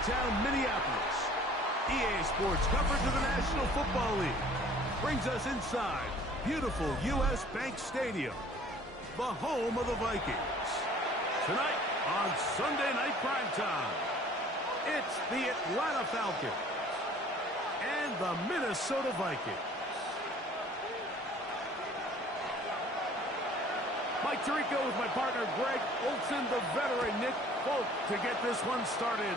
downtown Minneapolis. EA Sports coverage of the National Football League brings us inside beautiful U.S. Bank Stadium, the home of the Vikings. Tonight on Sunday Night Primetime, it's the Atlanta Falcons and the Minnesota Vikings. Mike Tirico with my partner Greg Olson, the veteran Nick Folk to get this one started.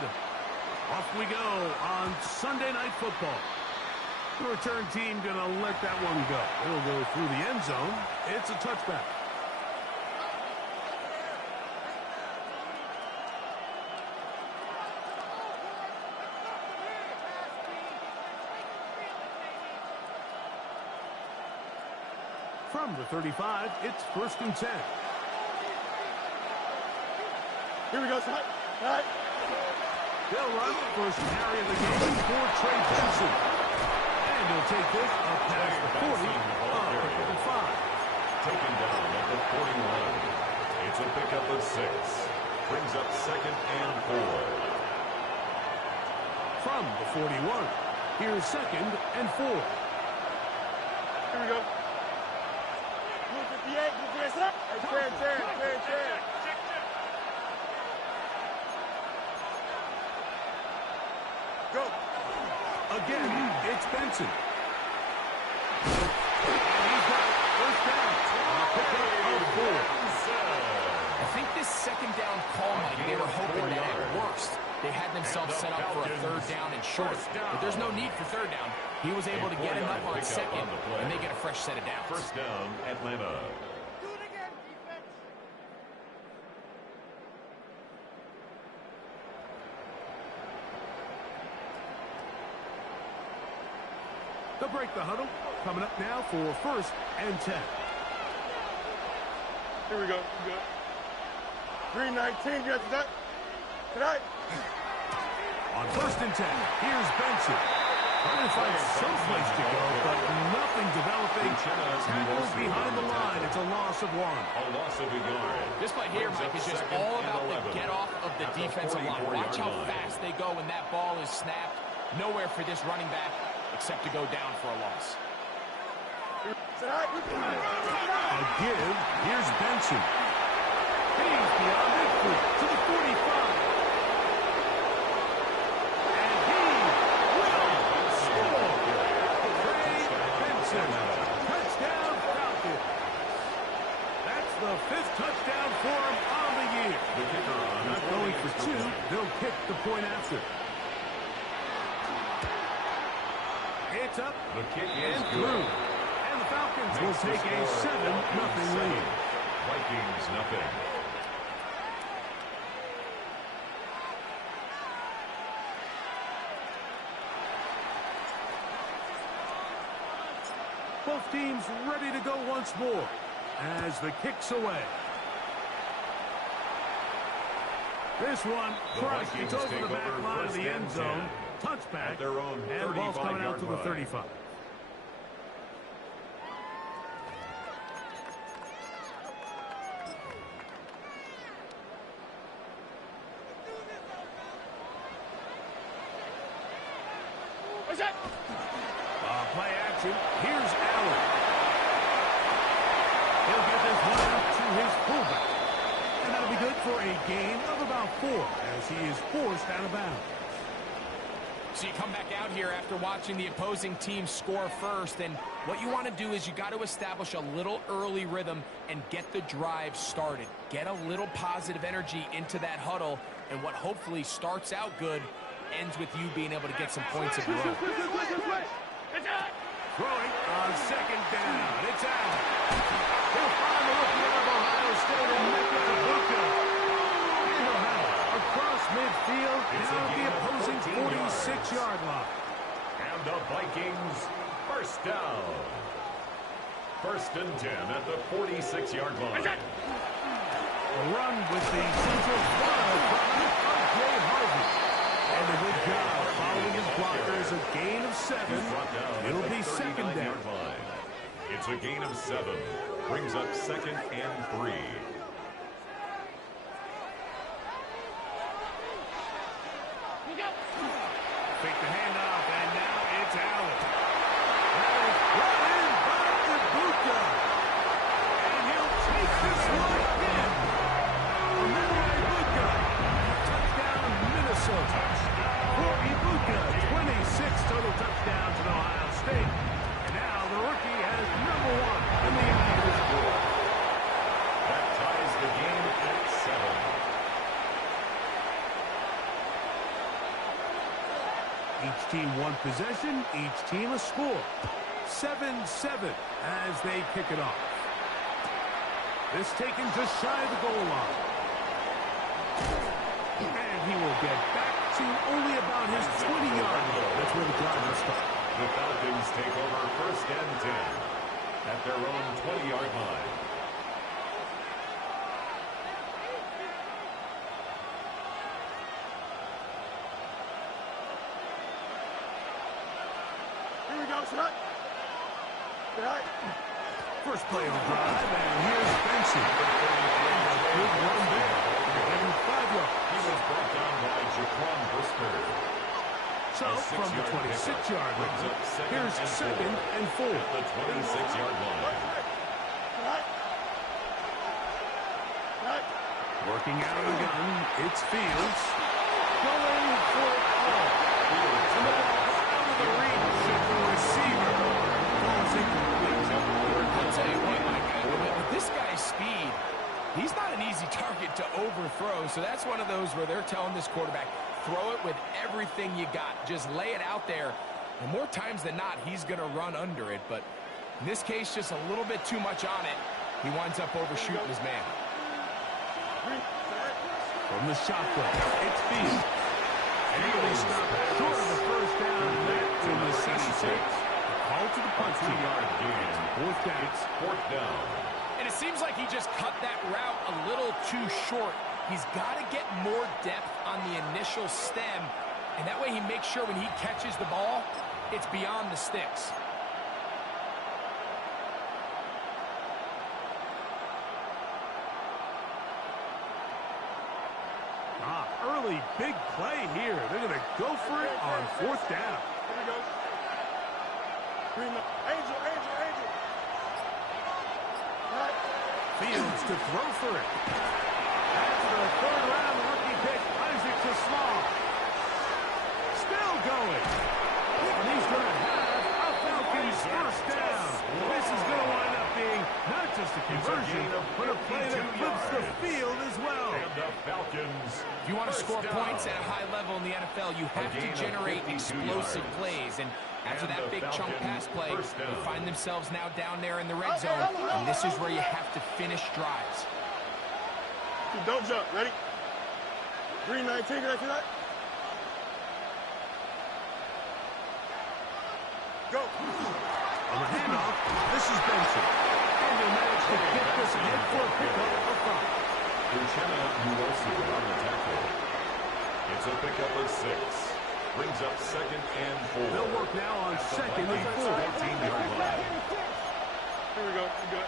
Off we go on Sunday Night Football. The return team going to let that one go. It'll go through the end zone. It's a touchback. From the 35, it's 1st and 10. Here we go, son. All right. They'll run first carry of the game for Trey Benson. And he'll take this up past the 40, up at the 5. Taken down at the 41. It's a pickup of 6. Brings up 2nd and 4. From the 41, here's 2nd and 4. Here we go. Blue 58, blue 58, up. Hey, turn. Go. Again, it's Benson. And he's got first down. A pickup of 4. I think this 2nd down call, Mike, they were hoping that at worst they had themselves set up for a 3rd down and short. But there's no need for 3rd down. He was able to get enough on 2nd, and they get a fresh set of downs. First down, Atlanta. They'll break the huddle. Coming up now for 1st and 10. Here we go. 3:19, get that. Tonight. On 1st and 10, here's Benson. Trying to find someplace to go, but nothing developing. Tackles behind the line. It's a loss of 1. A loss of a yard. This play here, Mike, is just all about the get off of the defensive line. Watch how fast they go when that ball is snapped. Nowhere for this running back except to go down for a loss. A give. Here's Benson. He's beyond midfield to the 45. And he will score. Trey Benson. Touchdown Falcons. That's the 5th touchdown for him on the year. The kicker on Not going for 2. They'll kick the point after. It's up the kick is and good. through. And the Falcons will take a 7-0 lead. Vikings nothing. Both teams ready to go once more as the kick's away. This one crushed. It's over the back line of the end zone. Touchback. At their own And the ball's coming out to the 35. Play action. Here's Allen. He'll get this one out to his fullback. And that'll be good for a gain of about 4 as he is forced out of bounds. So you come back out here after watching the opposing team score first, and what you want to do is you got to establish a little early rhythm and get the drive started. Get a little positive energy into that huddle, and what hopefully starts out good ends with you being able to get some points of your own. Throwing on 2nd down. It's out. He'll find the rookie out of Ohio State and make it to Buka. And he'll have it across midfield down at the opposing 46-yard line. And the Vikings first down. 1st and 10 at the 46-yard line. A run with the central file from Jay Harvey. And a good job following his blockers. A gain of 7. It'll be 2nd down. It's a gain of 7. Brings up 2nd and 3. possession, each team a score. 7-7 as they kick it off. This taken just shy of the goal line. And he will get back to only about his 20-yard line. That's where the drive will start. The Falcons take over 1st and 10 at their own 20-yard line. Here we go, son. Right. First play of the drive, and here's Benson. Good run there. Getting 5 yards. He was brought down by Jaquan Brisker. So, from the 26-yard line, here's 2nd and 4. At the 26-yard line. Right. Right. Working out of the gun, it's Fields. Going for it all. And the ball out of the reach of the receiver. Ball's incomplete. I'll tell you what, Mike, with this guy's speed, he's not an easy target to overthrow. So that's one of those where they're telling this quarterback, throw it with everything you got. Just lay it out there. And more times than not, he's going to run under it. But in this case, just a little bit too much on it. He winds up overshooting his man. From the shotgun, it's Fields. And they stop short of the first down. That will necessitate a call to the punch team. 2-yard gain. 4th down. It's 4th down. And it seems like he just cut that route a little too short. He's got to get more depth on the initial stem, and that way he makes sure when he catches the ball, it's beyond the sticks. Early big play here. They're going to go for it on 4th down. Here we go. Angel, angel, angel. Right. Fields to throw for it. That's the 3rd round rookie pick, Isaac to Small. Still going. And he's going to have a Falcons 1st down. This is going to wind up being not just a conversion, but a play that flips the field as well. And the Falcons. If you want to score down. points at a high level in the NFL, you have to generate explosive plays. And after that big chunk pass play, they find themselves now down there in the red zone. And this is where you have to finish drives. Don't jump. Ready? 3-19. Can I do that? Go. On the handoff, this is Benson. And they manage to get this ahead for a pickup of 5. Uchenna Nwosu on the tackle. It's a pickup of 6. Brings up 2nd and 4. They'll work now on 2nd and 4. 18-yard line. Here we go. We good.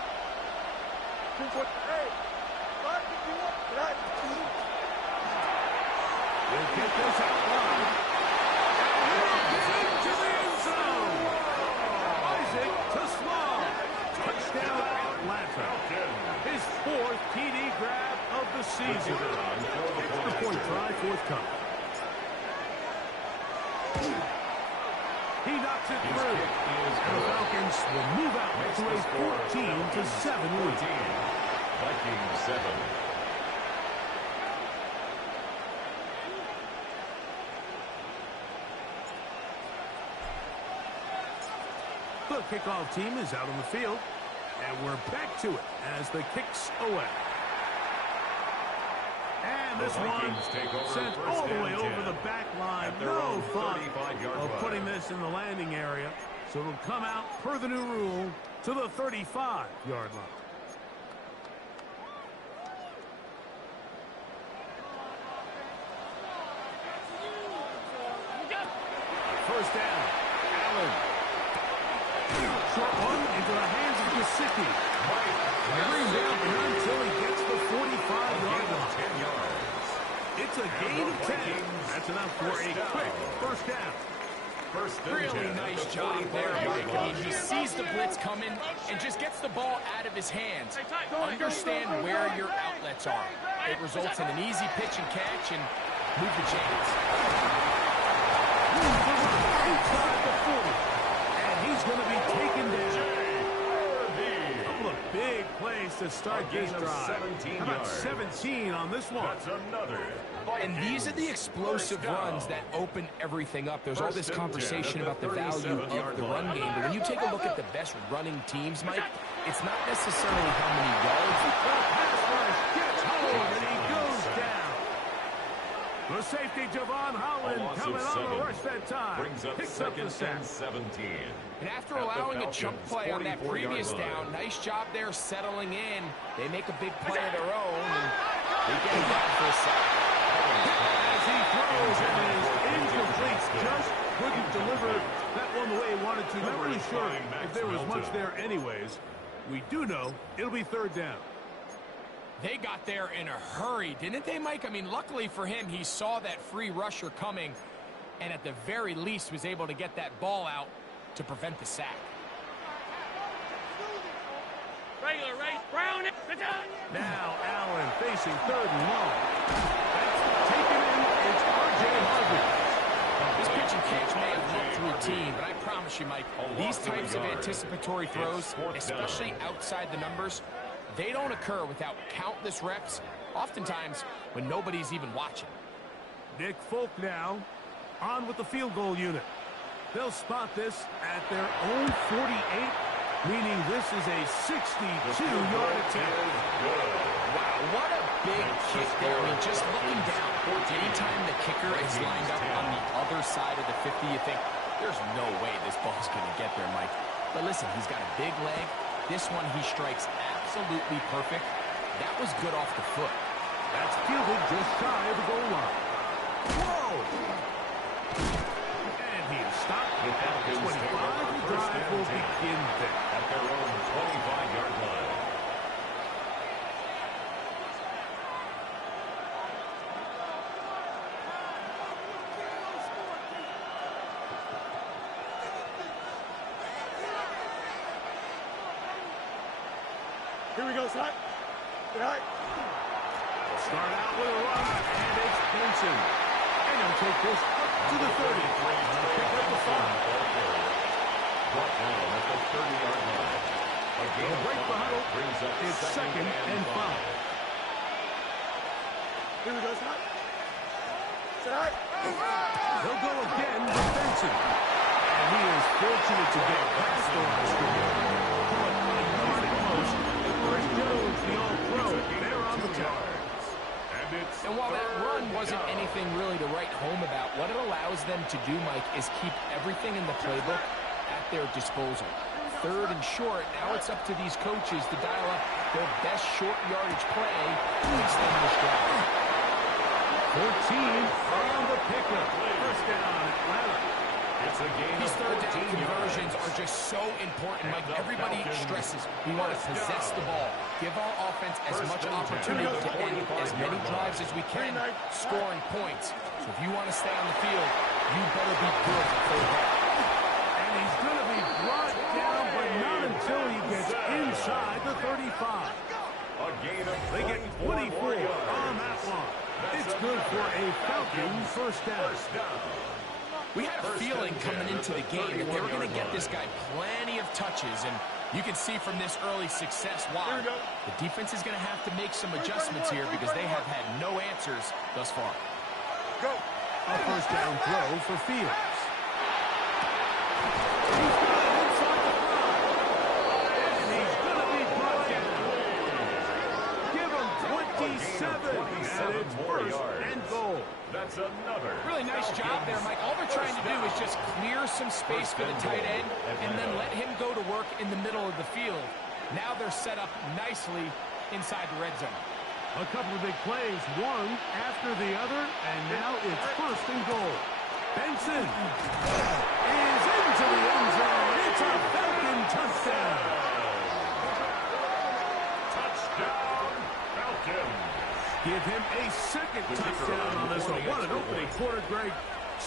2 foot. Hey. Right. Right. They'll get this out wide. And into the end zone. Isaac to Small. Touchdown Atlanta. His 4th TD grab of the season. Extra point try, 4th come. He knocks it through. And the Falcons will move out to a 14-7 lead. Vikings 7. The kickoff team is out on the field. And we're back to it as the kicks away. And this one sent all the way over the back line. No thought of putting this in the landing area. So it'll come out, per the new rule, to the 35-yard line. First down. Allen. Short one into the hands of Gesicki. Bring down until he gets the 45-yard line. 10 yards. It's a gain of 10. That's enough for a quick first down. Really nice job there, Mike. I mean, he sees the blitz coming and just gets the ball out of his hands. Understand where your outlets are. It results in an easy pitch and catch and move the chains. Inside the 40. And he's going to be taken down. A couple of big plays to to start this drive. How about 17 on this one? That's another. And these are the explosive runs that open everything up. There's all this conversation about the value of the run game, but when you take a look at the best running teams, Mike, it's not necessarily how many yards. The pass rush gets home, and he goes down. The safety, Javon Holland, coming on the rush that time. Brings up Picks up the sack. 17. And after allowing a chunk play on that previous down, nice job there settling in. They make a big play of their own, and they get it down for a sack. As he throws, and is incomplete. Just couldn't deliver that one the way he wanted to. Not really sure if there was much there anyways. We do know it'll be third down. They got there in a hurry, didn't they, Mike? I mean, luckily for him, he saw that free rusher coming, and at the very least was able to get that ball out to prevent the sack. Regular race, Brown. Now Allen facing third and long. That's taken in. It's R.J. Harvey. This pitch and catch may have looked routine, but I promise you, Mike, these types of anticipatory throws, especially outside the numbers, they don't occur without countless reps, oftentimes when nobody's even watching. Nick Folk now on with the field goal unit. They'll spot this at their own 48, meaning this is a 62-yard attempt. Wow, what a big kick there. I mean, just looking down, anytime the kicker is lined up on the other side of the 50, you think, there's no way this ball's going to get there, Mike. But listen, he's got a big leg. This one he strikes absolutely perfect. That was good off the foot. That's fielded just shy of the goal line. Whoa! And he is stopped at the 25. The drive will begin there. At their own 25-yard line. Here we go, son. Good night. Start out with a run, and it's Benson. And he'll take this up to the 30. Pick up the 5. Brought down at the 30-yard line. They'll break the huddle. Brings up It's second and 5. Here we go, son. Sit tight. They'll go again with Benson. And he is fortunate to get past the line of scrimmage. But a yard at most. Chris Jones, the all-pro, they're on the tower. And while that run wasn't anything really to write home about, what it allows them to do, Mike, is keep everything in the playbook at their disposal. Third and short, now it's up to these coaches to dial up their best short yardage play to extend this drive. 14 on the pickup. First down, Atlanta. It's a game. These third down conversions are just so important, Mike. Everybody stresses we want to possess the ball. Give our offense as much opportunity to end as many drives as we can, scoring points. So if you want to stay on the field, you better be good at third down. And he's going to be brought down, but not until he gets inside the 35. A gain of They get 24 on that one. It's good for a Falcons first down. We had a feeling coming into the game that they were going to get this guy plenty of touches, and you can see from this early success why. The defense is going to have to make some adjustments here because they have had no answers thus far. Go. A first down throw for Fields. He's got it inside the 5. And he's going to be brought down. Give him 27. And it's first and goal. That's another. Really nice job there, Mike. All they're trying to do is just clear some space for the tight end and then let him go to work in the middle of the field. Now they're set up nicely inside the red zone. A couple of big plays, one after the other, and now it's first and goal. Benson is into the end zone. It's a Falcon touchdown. Touchdown, Falcons. Give him a second touchdown on this one. What an opening quarter, Greg.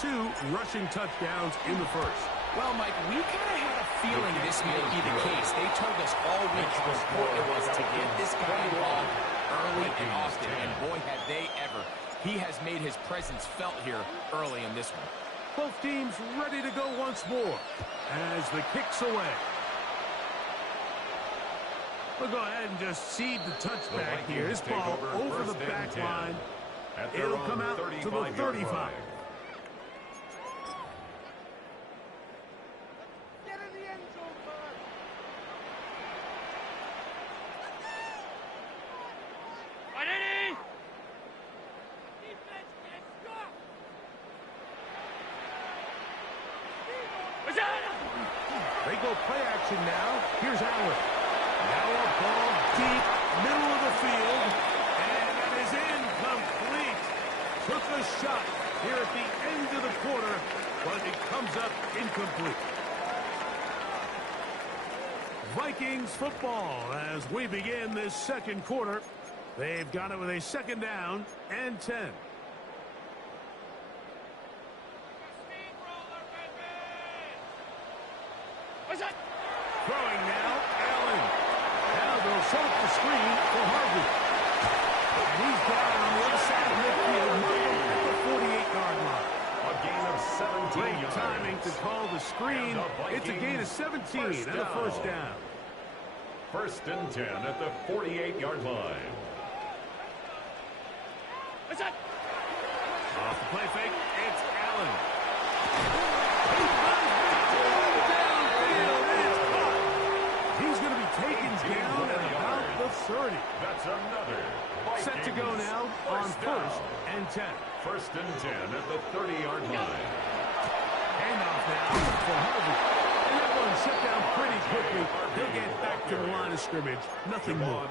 2 rushing touchdowns in the first. Well, Mike, we kind of had a feeling this may be the case. They told us all week how important it was to get this guy involved early and often, and boy, had they ever. He has made his presence felt here early in this one. Both teams ready to go once more as the kick's away. We'll go ahead and just cede the touchback here. This ball over the back line. It'll come out to the 35. They go play action now. Here's Allen. Now a ball deep, middle of the field, and that is incomplete. Took a shot here at the end of the quarter, but it comes up incomplete. Vikings football as we begin this second quarter. They've got it with a second down and 10. Throwing now, Allen. Now they'll set up the screen for Harvey. And he's down on the other side of midfield, at the 48-yard line. A gain of 17 Great yards. timing to call the screen. It's a gain of 17 and a first down. First and 10 at the 48-yard line. Off the play fake, it's Allen. He's going to be taken down at about the 30. That's another. Vikings Set to go now on first and 10. First and 10 at the 30-yard line. Handoff now for Harvey. And that one shut down pretty quickly. They'll get back to the line of scrimmage. Nothing more.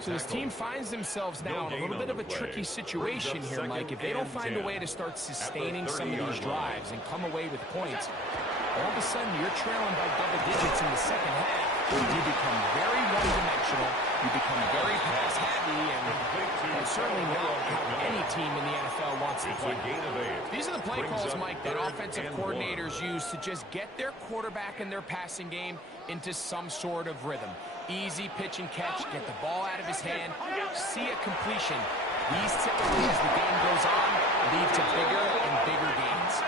So this team finds themselves now in a little bit of a tricky situation here, Mike. If they don't find a way to start sustaining some of these drives and come away with points, all of a sudden you're trailing by double digits in the second half. You become very one-dimensional. You become very pass-heavy, and that's certainly not how any team in the NFL wants to play. These are the play calls, Mike, that offensive coordinators use to just get their quarterback and their passing game into some sort of rhythm. Easy pitch and catch, get the ball out of his hand, see a completion. These typically, as the game goes on, lead to bigger and bigger gains.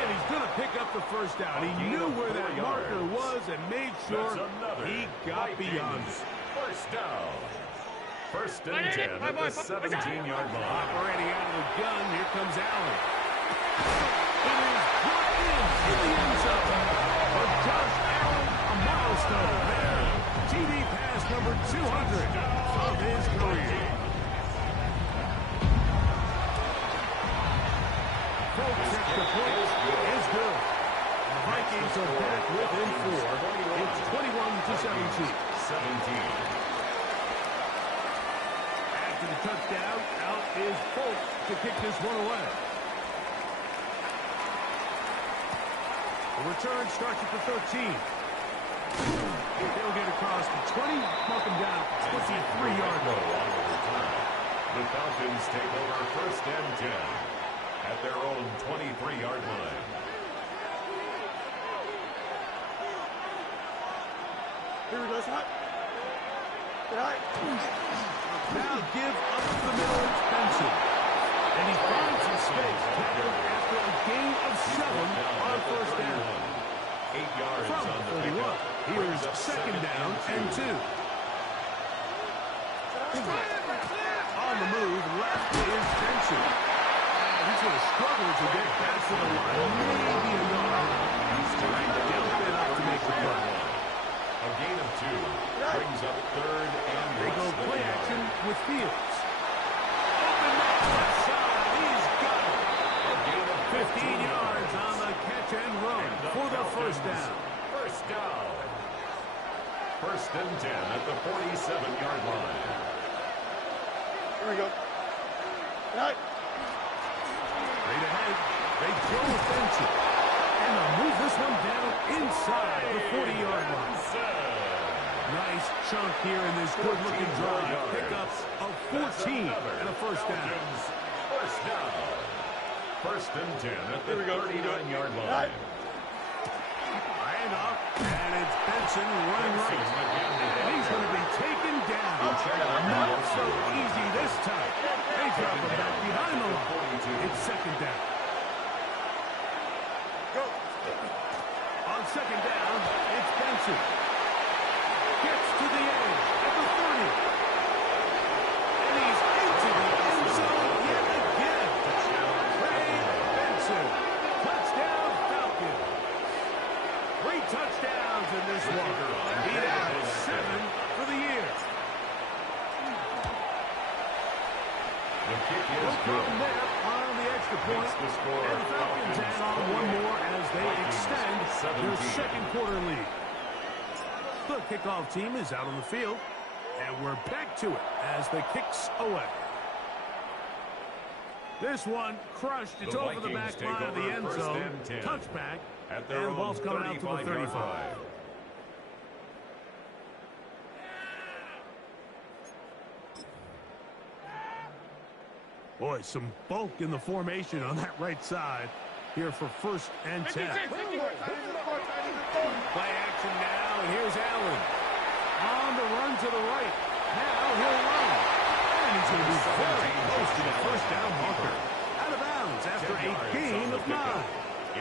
And he's going to pick up the first down. He knew where that marker was and made sure he got beyond it. First down. First and 10 at the 17-yard line. Operating out of the gun, here comes Allen. It is brought in the end zone. For Josh Allen, a milestone there. TD pass number 200 of his career. Folks, the point is good. The Vikings are back within 4. It's 21-17. After the touchdown, out is Folk to kick this one away. The return starts at the 13. They'll get across the 20, mark them down 23-yard line. The Falcons take over first and 10 at their own 23-yard line. Here we go, Scott. Now give up the middle, Benson. And he finds some space tackled after a gain of 7 on first down. 8 yards From on the 41. pickup. Here's second down and 2. On the move, left is Benson. He's going to struggle to get back to the line. Maybe a yard. He's trying to jump it up to make the play. A gain of 2 brings up third and They go play action with Fields. Open left side. He's got it. A gain of 15 yards on the catch and run for the first down. First down. First and 10 at the 47-yard line. Here we go. Right. Straight ahead. They throw with Benson. And they'll move this one down inside the 40-yard line. Nice chunk here in this good-looking drive. Pickups of 14 and a first down. First down. First and 10 at the 39-yard line. Hand off, and it's Benson running right. And he's going to be taken down. Not so easy this time. They drop him back behind the line. It's second down. On second down, it's Benson. Gets to the end 3 touchdowns in this one. He now 7 for the year. The kick No is problem good. there on the extra point. Makes the score And the Falcons add on one more as they Vikings extend their 17. second quarter lead. The kickoff team is out on the field, and we're back to it as the kicks away. This one crushed. It's The over the Vikings back take line of the over end first zone. and 10 Touchback. at their And the own ball's coming out to the 35-yard 35. line. Boy, some bulk in the formation on that right side here for first and 10. Play action now, and here's Allen. On the run to the right. Now he'll run. And he's going to be very close to the first down marker. Out of bounds after a gain of 9.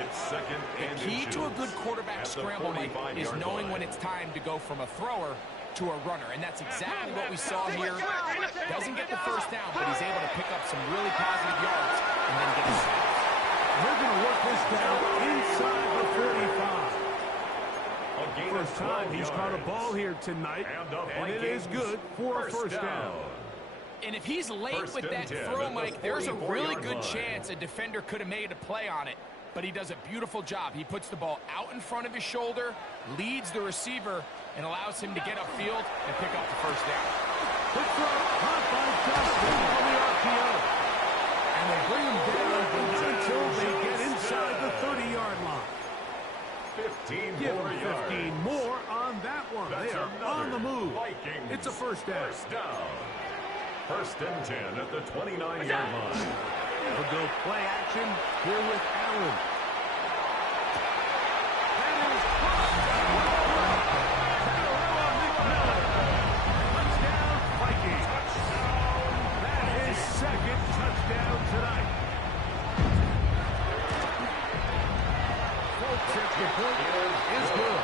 It's second and The key to a good quarterback scramble, Mike, is knowing when it's time to go from a thrower to a runner, and that's exactly what we saw here. Doesn't get the first down, but he's able to pick up some really positive yards and then get a sack. They're going to work this down inside the 45. A gain of First time 12 he's caught a yards. ball here tonight, and it is good for a first down. And if he's late First with and that 10 throw, at the Mike, there's a really 44-yard good line. chance a defender could have made a play on it. But he does a beautiful job. He puts the ball out in front of his shoulder, leads the receiver, and allows him to get upfield and pick up the first down. The throw, caught by Justin on the RPO. And they bring him down, but not until they get inside the 30-yard line. 15 Give more them yards. 15 more on that one. That's They are another on the move. Vikings It's a first down. First down. First and 10 at the 29-yard line. They'll go play action here with Allen. That is caught. Touchdown, Vikings. That is second touchdown tonight. Full extra point is good.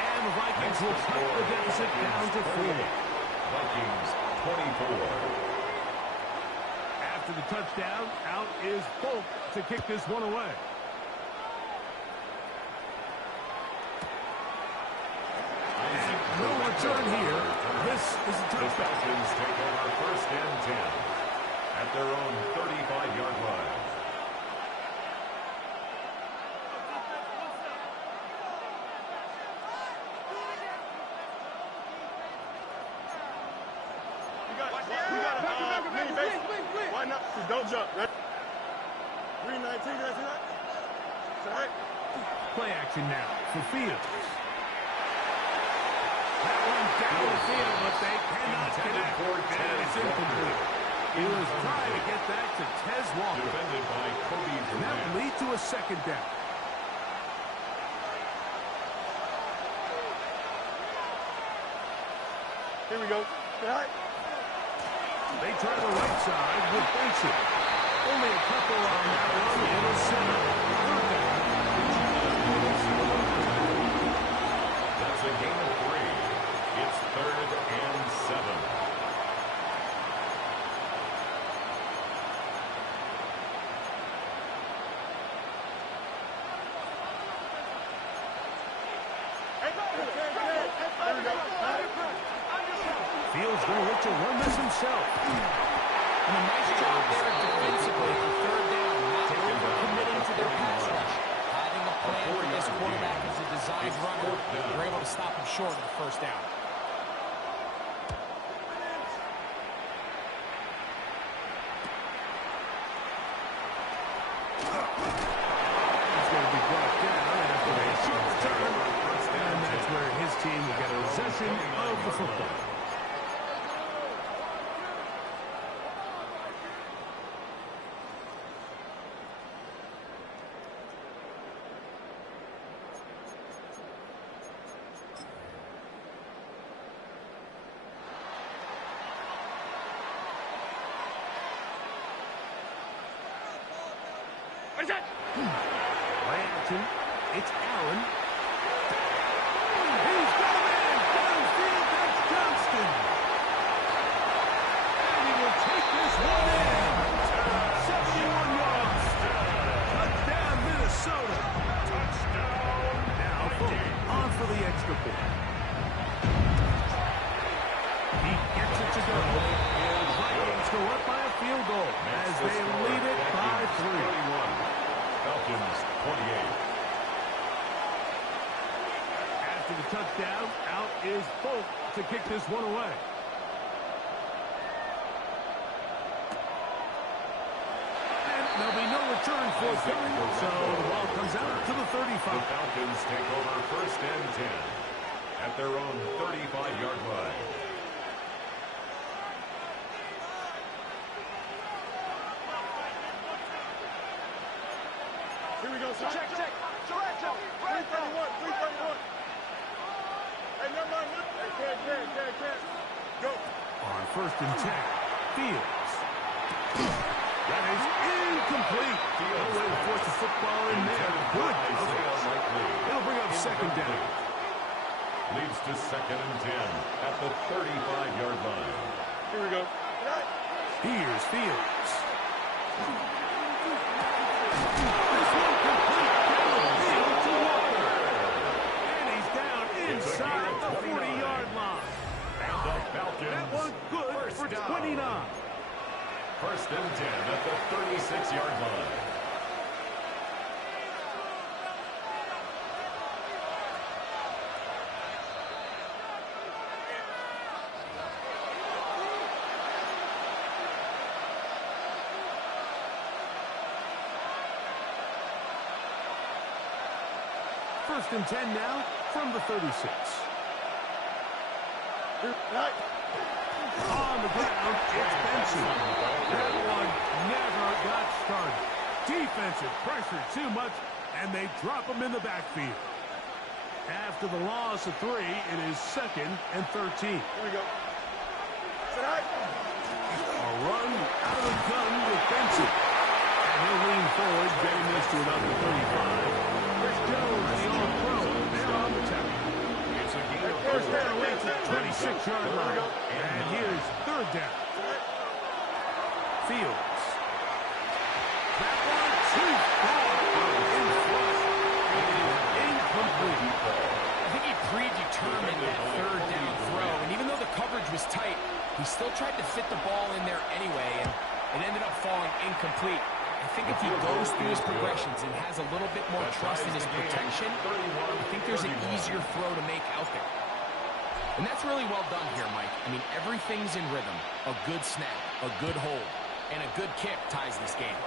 And the Vikings will cut the deficit down to 4. Vikings 24. After the touchdown, out is Folk to kick this one away. No return here. This is a The touchdown. Falcons take over first and 10 at their own 35-yard line. Why not? Don't jump. Ready? 319, did I see that? Is that right? Play action now for Fields. That one down the field, but they cannot connect. And it's incomplete. He was trying to get that to Tez Walker. Defended by Kobe And that will lead to a second down. Here we go. All right. They try the right side with Benson. Only a couple on that one. It'll set up third down. That's a gain of 3. It's third and 7. Fields going to look to run this himself. And a nice job there defensively for third down, not over-committing to their pass rush. Having a plan for this quarterback as a designed runner, they're able to stop him short of the first down. He's going to be brought down after a short return. And that's where his team will get possession of the football. Play action. It's Allen. He's got him in. Downfield, that's Johnston. And he will take this one in. 71 yards. Touchdown, Minnesota. Touchdown. Now Folk extra point. He gets it to go. And Vikings go up by a field goal as they lead it by 3. 31. Falcons 28. After the touchdown, out is Bolt to kick this one away. And there'll be no return forthcoming, so the ball comes out to the 35. The Falcons take over 1st and 10 at their own 35-yard line. Here we go. So check. 331. Hey, never mind. Hey, can't. Go. On 1st and 10, Fields. That is incomplete. No way to force the football in there. Good coverage. It'll bring up 2nd down. Leads to 2nd and 10 at the 35-yard line. Here we go. Here's Fields. This one complete. Downfield to Walker. And he's down inside the 40-yard line. And the Falcons. That one good for 29. 1st and 10 at the 36-yard line. First and 10 now from the 36. On the ground, it's Benson. That one never got started. Defensive pressure too much, and they drop him in the backfield. After the loss of 3, it is 2nd and 13. Here we go. A run out of the gun with Benson. And he'll lean forward, getting this to about the 35. Chris Jones, the all-pro, there on the tackle. It's a gain of First down away to the 26-yard line. And here's 3rd down. Fields. That one too far. In front. It is incomplete. I think he predetermined that 3rd down throw, and even though the coverage was tight, he still tried to fit the ball in there anyway, and it ended up falling incomplete. I think if he goes through his progressions and has a little bit more trust in his protection, I think there's an easier throw to make out there. And that's really well done here, Mike. I mean, everything's in rhythm. A good snap, a good hold, and a good kick ties this game.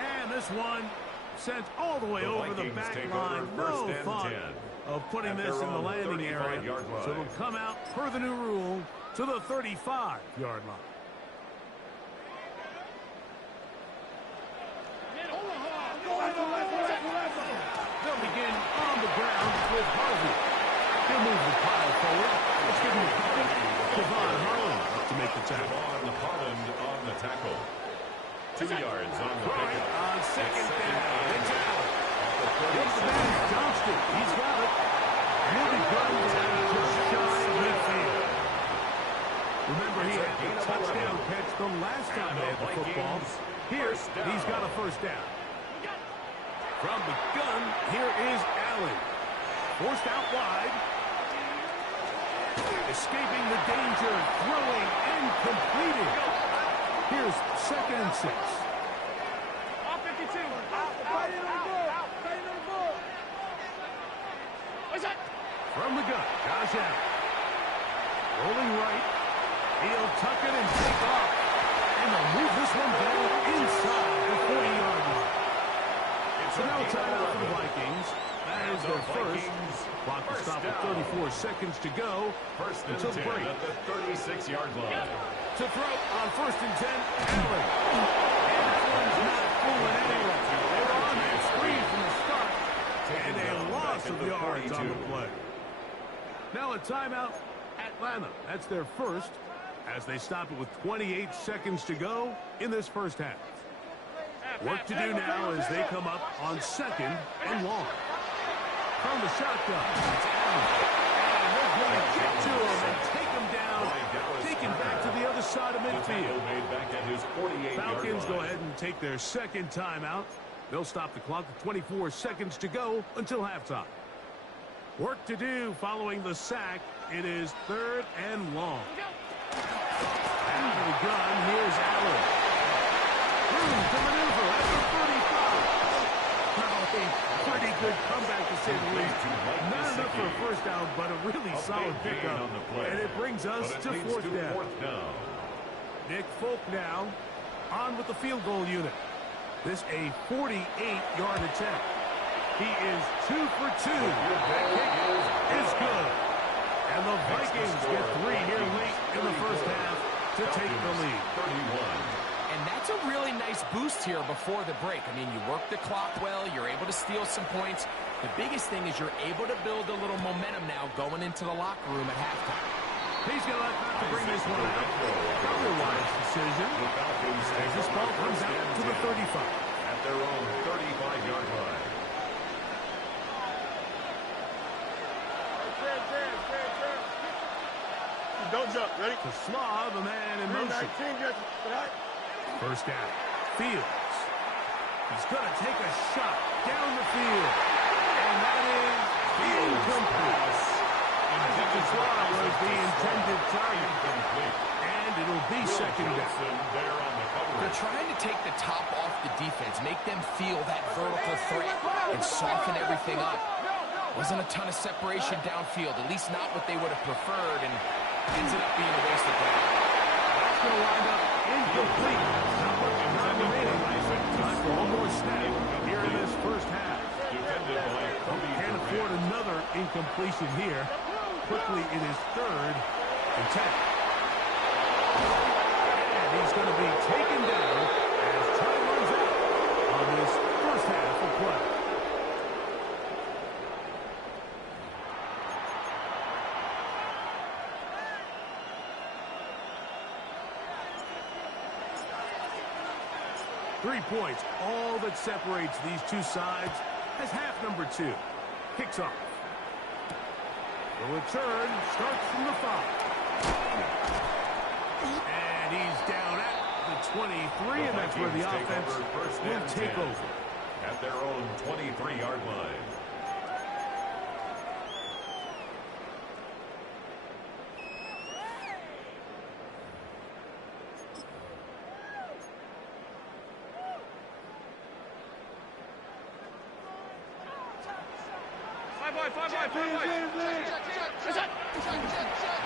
And this one sent all the way over the back line. No thought of putting this in the landing area. So it'll come out per the new rule to the 35-yard line. They'll begin on the ground with Harvey. He'll move the pile forward. Let's give him a couple. Devon Harlan up to make the tackle. Devon Harlan on the tackle. 2 yards on the Right pickup. on 2nd down. It's out. Here's the man, Johnston. He's got it. He'll be gunned down just shy of midfield. Remember, he had the touchdown catch the last time they had the football. Here, he's got a 1st down. From the gun, here is Allen. Forced out wide. Escaping the danger, throwing and completing. Here's 2nd and 6. Off 52. Right into the ball. What's that? From the gun, Josh Allen. Rolling right. He'll tuck it and take off. And they'll move this one down inside the 40-yard line. So now a timeout for the Vikings. That is their first. Clock will stop with 34 seconds to go until the break. At the 36-yard line. To throw on 1st and 10, Allen. And that one's not fooling anyone. They were on that screen from the start. And a loss of yards on the play. Now a timeout, Atlanta. That's their first as they stop it with 28 seconds to go in this first half. Work to do now as they come up on 2nd and long. From the shotgun, it's Allen. And they're going to get to him and take him down, taken back to the other side of midfield. Falcons go ahead and take their 2nd timeout. They'll stop the clock with 24 seconds to go until halftime. Work to do following the sack. It is 3rd and long. Out of the gun, here's Allen. Room to maneuver at the 35. Oh, a pretty good comeback to say the least. Not enough for a first down, but a really solid pickup. And it brings us to 4th down. Nick Folk now on with the field goal unit. This a 48-yard attempt. He is 2 for 2. That kick is good. And the Vikings get 3 here late in the first half to take the lead. 31. And that's a really nice boost here before the break. I mean, you work the clock well. You're able to steal some points. The biggest thing is you're able to build a little momentum now going into the locker room at halftime. He's going to have to bring this one out. Probably a wise decision. As this ball comes out to the 35. At their own 35-yard line. Don't jump. Ready? The Slav, a man in motion. First down. Fields. He's going to take a shot down the field. And that is incomplete. I think the Slav was the intended target. And it'll be second down. They're trying to take the top off the defense, make them feel that vertical threat, and soften everything up. Wasn't a ton of separation downfield, at least not what they would have preferred, and ends up being a waste of time. That's going to wind up incomplete. Not much time remaining. Time for one more snap here in this first half. Can't afford another incompletion here. Quickly, it is 3rd and 10. And he's going to be taken down as time runs out on this first half of play. Three points, all that separates these two sides as half number 2 kicks off. The return starts from the 5. And he's down at the 23, and that's where the offense will take over. At their own 23-yard line.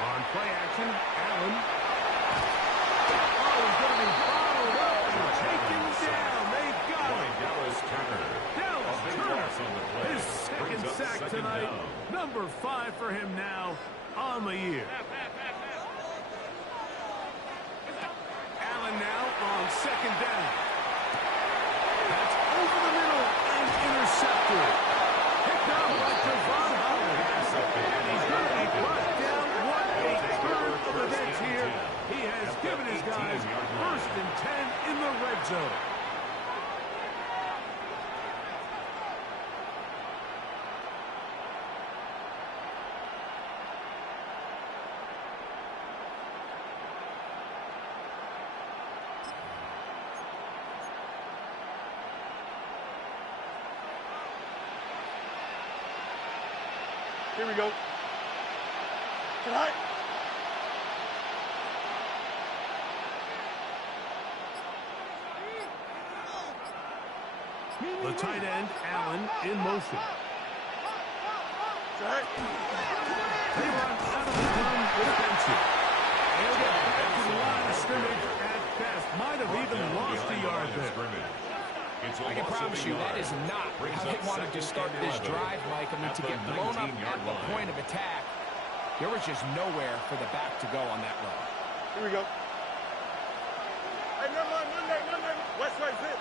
On play action, Allen. Oh, he's going to be followed up and taken down. They've got him. Dallas Turner. His second sack tonight. Number 5 for him now on the year. Allen now on second down. That's over the middle and intercepted. Picked up by Javon Holland. And he's going to be brought down 1/3 of the bench here. He has given his guys 1st and 10 in the red zone. Here we go. Tonight. The tight end, Allen, in motion. Right. They run out of the gun with a bench. They'll get back to the line of scrimmage at best. Might have even lost a yard there. I can promise you that is not how they wanted to start this drive, Mike. I mean, to get blown up at the point of attack, there was just nowhere for the back to go on that run. Here we go. Hey, never mind. Monday. West side's it.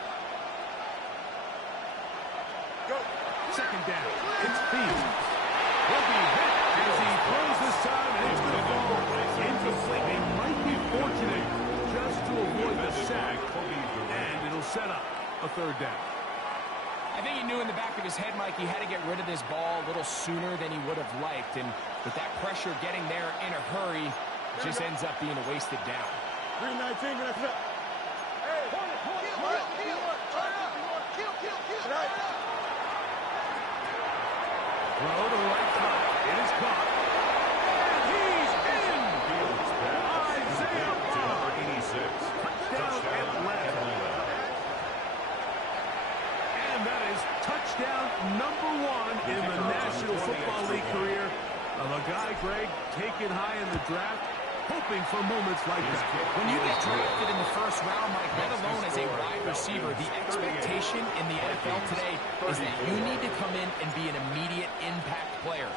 Go. Second down. It's Fields. He'll be hit as he throws this time, and it's going to fall incomplete. They might be fortunate just to avoid the sack, and it'll set up a 3rd down. I think he knew in the back of his head, Mike, he had to get rid of this ball a little sooner than he would have liked. And with that pressure getting there in a hurry, it just ends up being a wasted down. 319, that's it. Hey, Throw to the right side. number 1 in the National Football League career of a guy, Greg, taken high in the draft, hoping for moments like that. When you get drafted in the first round, Mike, let alone as a wide receiver, the expectation in the NFL today is that you need to come in and be an immediate impact player.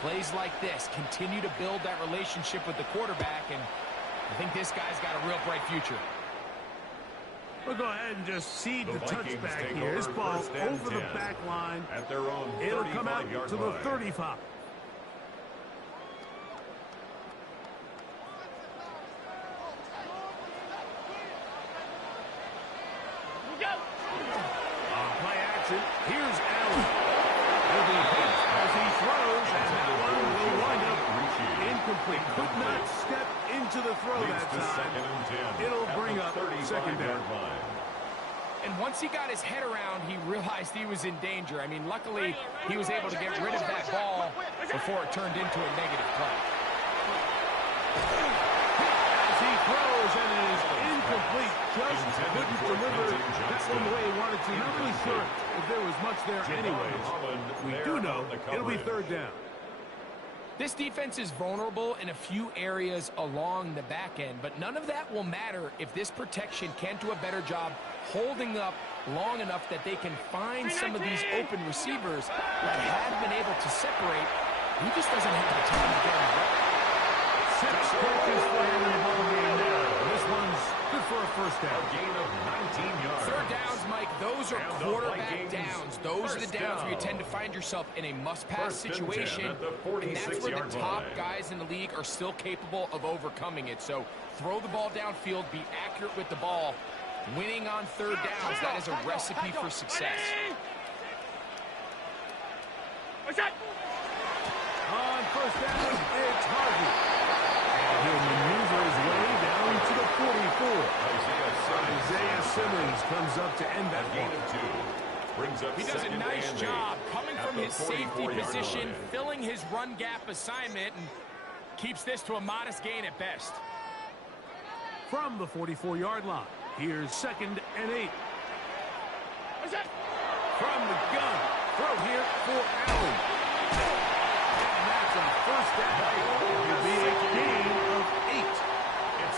Plays like this continue to build that relationship with the quarterback, and I think this guy's got a real bright future. We'll go ahead and just seed the touchback here. This ball over the back line. At their own It'll come out to the 35. Play action. Here's Allen. He'll be hit as he throws, and that one will wind up incomplete. Could not step into the throw that time. It'll bring up second down. And once he got his head around, he realized he was in danger. I mean, luckily, he was able to get rid of that ball before it turned into a negative play. As he throws, and it is incomplete. Just couldn't deliver that one the way he wanted to. Not really sure if there was much there anyways. We do know it'll be third down. This defense is vulnerable in a few areas along the back end, but none of that will matter if this protection can't do a better job holding up long enough that they can find some of these open receivers that have been able to separate. He just doesn't have the time to get them right. 6 coaches for him in the ball game now. This one's good for a first down. A gain of 19 yards. Third downs, Mike, those are quarterback downs. Those are the downs where you tend to find yourself in a must-pass situation, and that's where the top guys in the league are still capable of overcoming it. So throw the ball downfield, be accurate with the ball. Winning on third downs, that is a recipe for success. On first down, it's Harvey. And he'll maneuver his way down to the 44. Isaiah Simmons comes up to end that one. He does a nice job coming from his safety position, filling his run gap assignment, and keeps this to a modest gain at best. From the 44-yard line, here's 2nd and 8. From the gun, throw here for Allen. And that's a first down. It'll be a gain of 8.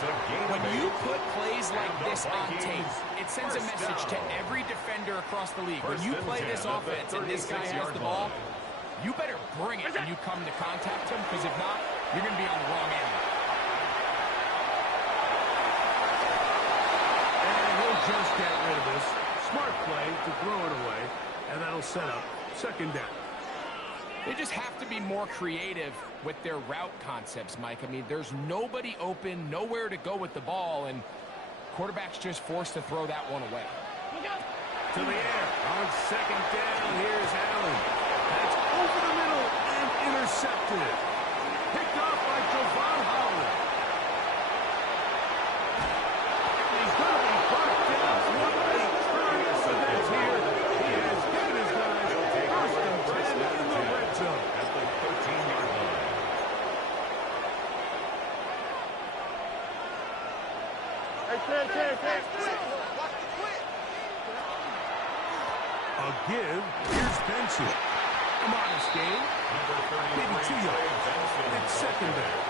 When you put plays like this on tape, it sends a message to every defender across the league. When you play this offense and this guy has the ball, you better bring it when you come to contact him, because if not, you're going to be on the wrong end. And he'll just get rid of this. Smart play to throw it away, and that'll set up second down. They just have to be more creative with their route concepts, Mike. I mean, there's nobody open, nowhere to go with the ball, and quarterback's just forced to throw that one away. To the air on second down. Here's Allen. That's over the middle and intercepted. Picked off by Javon Holland. And he's going to be brought down. What a turn of events here. He has given his guys first and 10 in the red zone. At the 13-yard line. A give. Here's Benson. A modest gain. Maybe 2 yards. It's second down.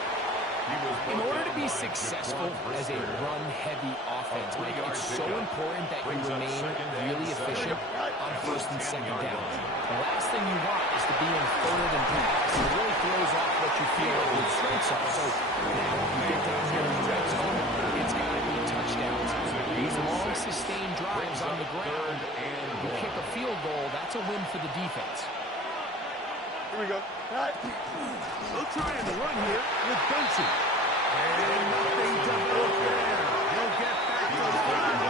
In order to be successful as a run-heavy offense, Mike, it's so important that you remain really efficient on first and second down. The last thing you want is to be in third and pass. It really throws off what you feel like your strengths are. So now you get down here in the red zone, it's got to be touchdowns. These long, sustained drives on the ground, you kick a field goal, that's a win for the defense. Here we go. They'll try and run here with Benson. And nothing to look there. He'll get back to the line.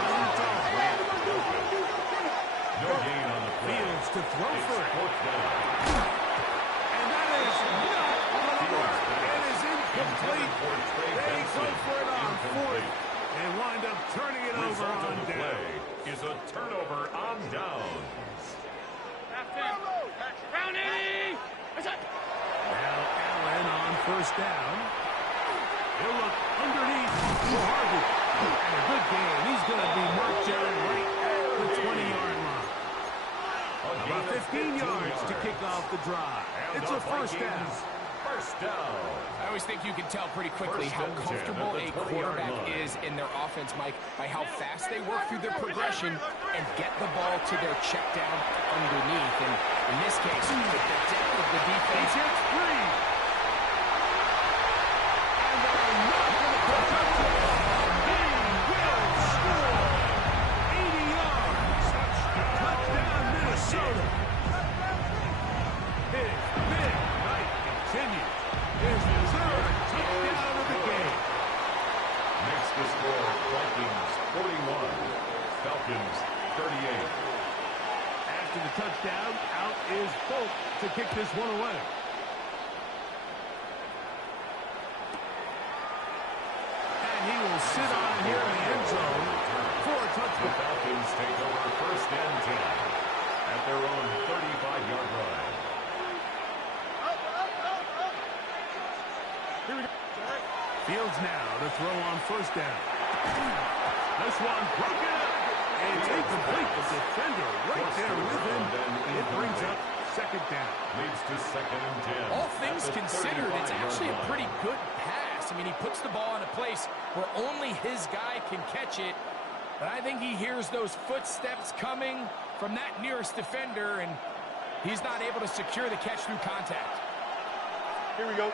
No gain on the play. Fields to throw for it. And that is not going to work. It is incomplete. They go for it on fourth and wind up turning it over on down. Is a turnover on downs. Now Allen on first down. He'll look underneath for Harvey. And a good game. He's going to be marked down right at the 20-yard line. A About 15 yards to kick off the drive. It's a first down. First down. I always think you can tell pretty quickly how comfortable a quarterback is in their offense, Mike, by how fast they work through their progression and get the ball to their check down underneath. And in this case, with the depth of the defense, It's free. And they're not going to put up to it. He will score. 80 yards. Touchdown, Minnesota. Big night continues. His third touchdown of the game. Makes the score Vikings 41, Falcons 38. After the touchdown, out is Folk to kick this one away. And he will sit on here in the end zone for a The touchdown. Falcons take over first and 10 at their own 35-yard line. Fields now to throw on first down. This one broken up. And it's incomplete. The defender right there with him. It brings up second down. Leads to second and 10. all things at the considered, it's 35-yard actually a line. pretty good pass. I mean, he puts the ball in a place where only his guy can catch it. But I think he hears those footsteps coming from that nearest defender, and he's not able to secure the catch through contact. Here we go.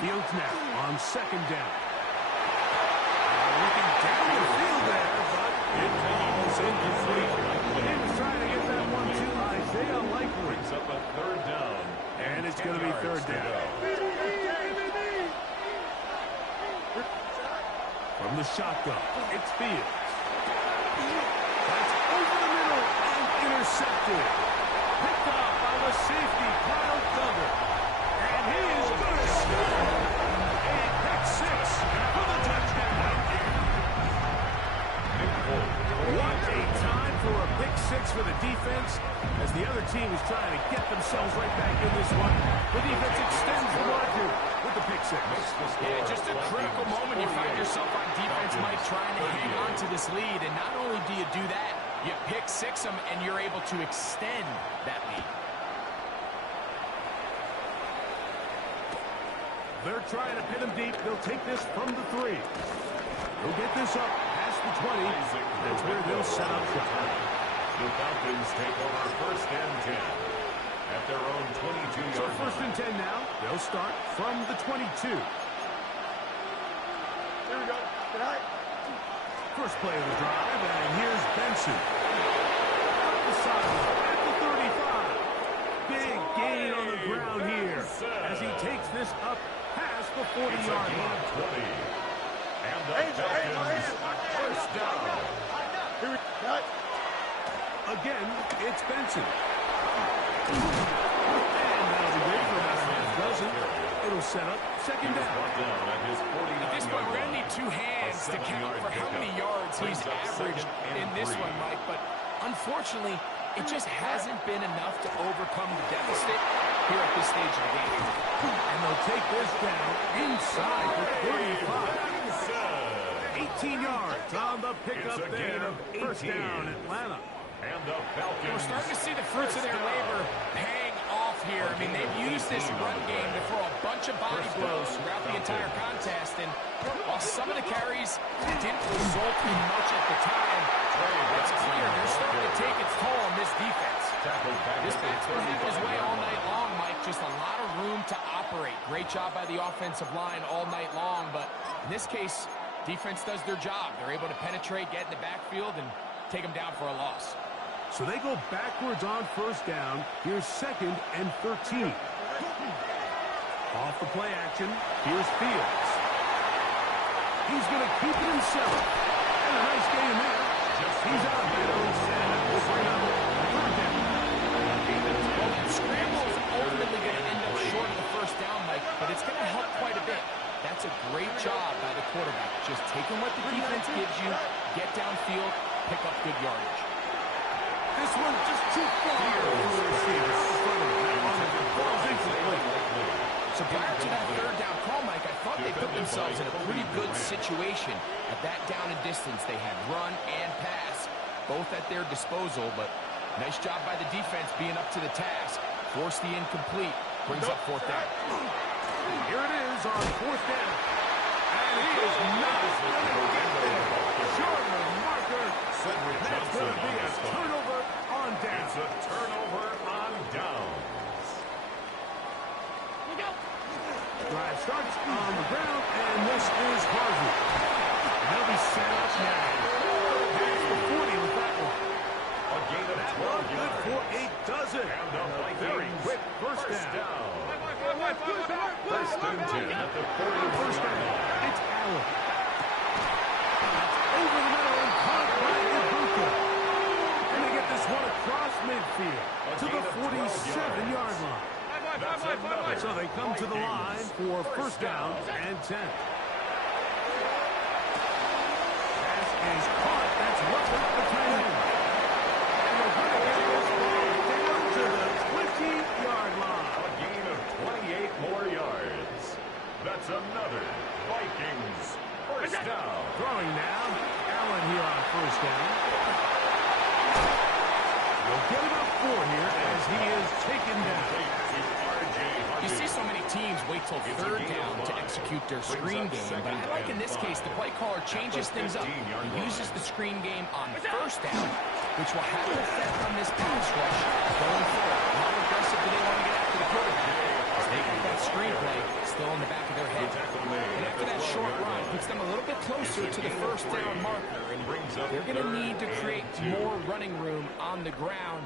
Fields now on second down. Looking down the field there, but it falls incomplete. He was trying to get that one to Isaiah Likely. Brings up a third down. And it's going to be third down. From the shotgun, it's Fields. That's over the middle and intercepted. Picked off by the safety, Kyle Duggar. And he is going to score. A pick six for the touchdown. What a time for a pick six for the defense as the other team is trying to get themselves right back in this one. The defense extends the marker with the pick six. Yeah, just a critical moment. You find yourself on defense, Mike, trying to hang on to this lead. And not only do you do that, you pick six them, and you're able to extend that lead. They're trying to pin him deep. They'll take this from the 3. They'll get this up past the 20. That's where they'll set up shop. The Falcons take over first and 10 at their own 22-yard So line. first and 10 now. They'll start from the 22. Here we go. Tonight. First play of the drive, and here's Benson. Up the sideline at the 35. Big gain on the ground here as he takes this up past the 40-yard line. 20. And the Falcons first down. Here we go. Again, it's Benson. And that'll be good for about half dozen. It'll set up second down. Brought down at his 49-yard At this point, we're going to line. need two hands to count for how many yards he's averaged in this one, Mike. But unfortunately, it just hasn't been enough to overcome the deficit here at this stage of the game. And they'll take this down inside the 35. 18 yards on the pickup It's a gain there. of First 18. down, Atlanta. And the Falcons. We're starting to see the fruits of their labor paying off here. I mean, they've used this run game to throw a bunch of body blows throughout the entire contest. And while some of the carries didn't result in much at the time, it's clear they're starting to take its toll on this defense. This back's been having his way all night long, Mike. Just a lot of room to operate. Great job by the offensive line all night long. But in this case, defense does their job. They're able to penetrate, get in the backfield, and take them down for a loss. So they go backwards on first down. Here's second and 13. Off the play action. Here's Fields. He's going to keep it himself. And a nice game there. He's out of bounds. And that will bring up third down. Well, that scramble is ultimately going to end up short of the first down, Mike, but it's going to help quite a bit. That's a great job by the quarterback. Just taking what the defense gives you, get downfield, pick up good yardage. This one just too far. So prior to that third down call, Mike, I thought they put themselves in a pretty good situation at that down and distance. They had run and pass both at their disposal, but Nice job by the defense being up to the task. Force the incomplete. Brings up fourth down. Here it is on fourth down. And he is not going to get there. Short of the marker. That's going to be a turnover on down. It's a turnover on downs. Drive starts on the ground, and this is Harvey. They'll be set up now. That's the 40 with that one. A gain of 12 Good yards. for 8 dozen. And the Very Vikings quick first down. First and 10 at the 41 First yard down. line. It's Allen. Over the middle and caught by Ibuka. And they get this one across midfield to the 47-yard line. So they come to the line for first down and 10. Pass is caught. That's Russell, the tight end. And they're going to get this ball down to the 20-yard line. A gain of 28 more yards. That's another Vikings first down. Throwing now. Allen here on first down. We'll get about 4 here as he is taken down. You see so many teams wait till third down to execute their screen game, but I like in this case the play caller changes things up. He uses the screen game on first down, which will have an effect on this pass rush going forward. How aggressive do they want to get after the quarterback? As they get that screen play still in the back of their head. And after that short run, puts them a little bit closer to the first down marker, and they're going to need to create more running room on the ground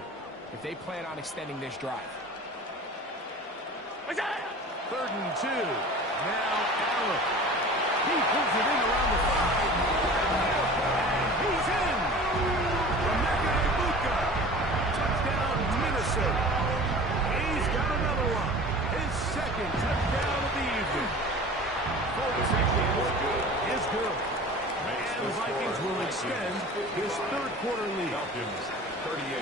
if they plan on extending this drive. 3rd and 2. Now Allen. He pulls it in around the 5. And he's in. Emeka Ibuka. Touchdown, Minnesota. He's got another one. His second touchdown of the evening. Full is good. And the Vikings will extend his third quarter lead. Falcons 38.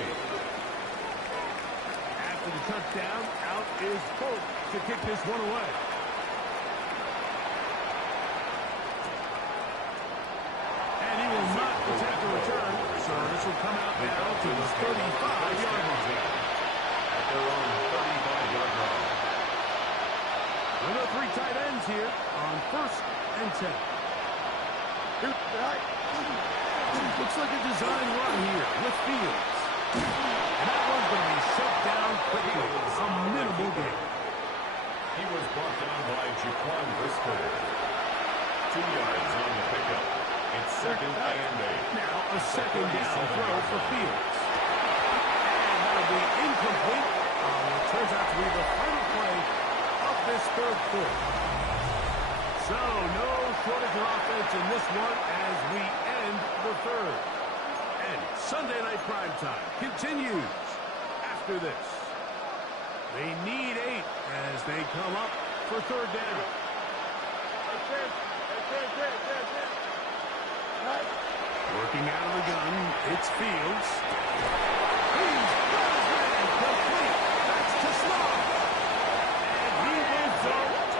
After the touchdown, out is Polk to kick this one away. And he will not attempt a return, so this will come out now to the 35-yard line. At their own 35-yard line. There are 3 tight ends here on 1st and 10. Looks like a design run here with Fields. And that one's going to be shut down quickly. A minimal gain. He was brought down by Jaquan Briscoe. 2 yards on the pickup. It's 2nd and 8. Now a second down throw for Fields. And that'll be incomplete. It turns out to be the final play of this third quarter. So no shortage of offense in this one as we end the third. And Sunday Night Primetime continues after this. They need 8 as they come up for third down. Working out of the gun, it's Fields. He's got his man complete. That's to Slaw. And he will go